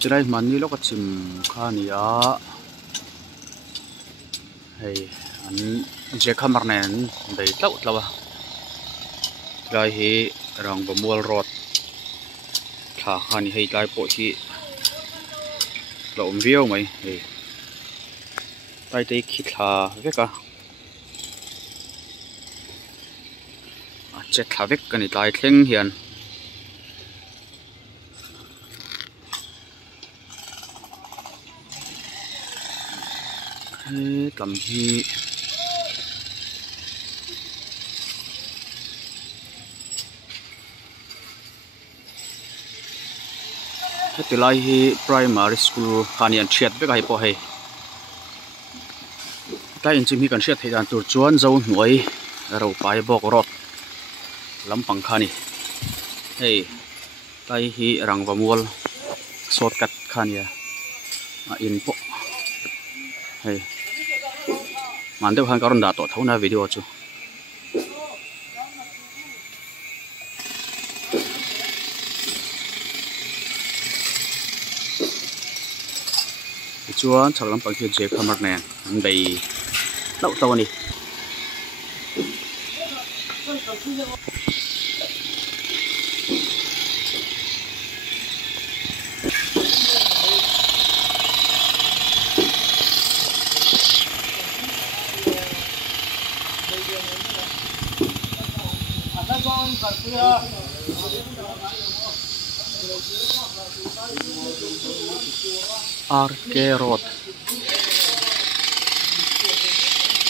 chỗ đây mà như lúc có chim kha nè hay anh chế camera này đầy tàu tàu đây hi rong bầm mua rọt thả kha nè hay tai bộ hi lộn viêu mày thì tay tay khít thả vết cả chết thả vết cái này tai theng hiền tầm hi từ lai hi primary school hanian thiat vek ai po hei tai in chim hi kan thiat theidan tur chuan Zohnuai ro pai bok rot lampang khani hei tai hi rangwamual shortcut khania in po hei man deuh han karon da to thona video chu chuan chak lampang hi je khamar nen an dei lau to ni Arke road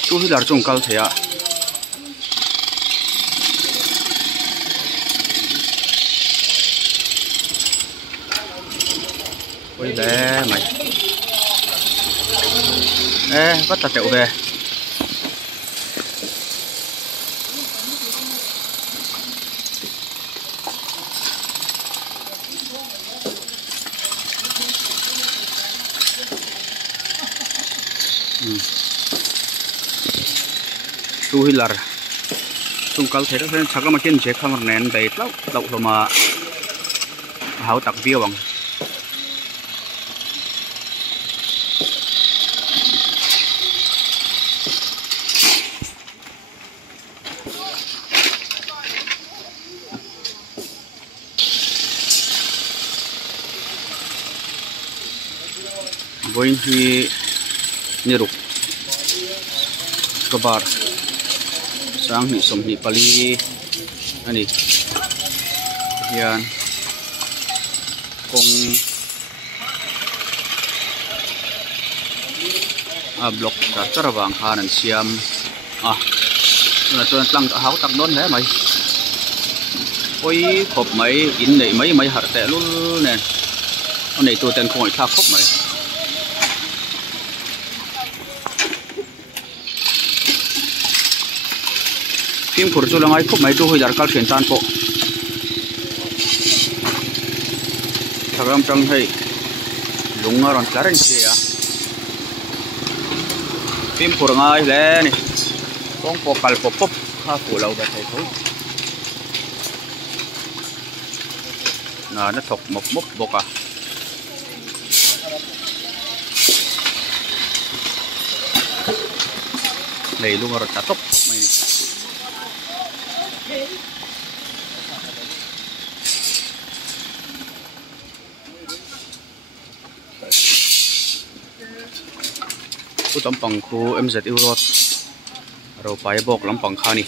tu hi dar chung kal thea ôi bé mày bắt ta tẹo về tu hilar chung kal thế đó chắc là mà kiên chế không nén đầy lâu lâu rồi mà háo tặc vía bằng với khi như rục kabar sang ni som ni pali ani hian kong block ta charawang khan an siam na chuan tlang hau tak non he mai oi khop mai in nei mai har te lul nen on nei tu ten khoi tha khop mai phim phur chu langai khop mai tu hoi dar kal thian tan po thagam tang hei lunga ron tlarin che a phim phur ngai le ni kong po kal po pop kha pu lau da thai thoi na nó thọc mộc mốc bọc à này luôn rồi trả tốc mày này. Ku tampang ku MZ Eurot rồi phải bọc lắm bằng kha ni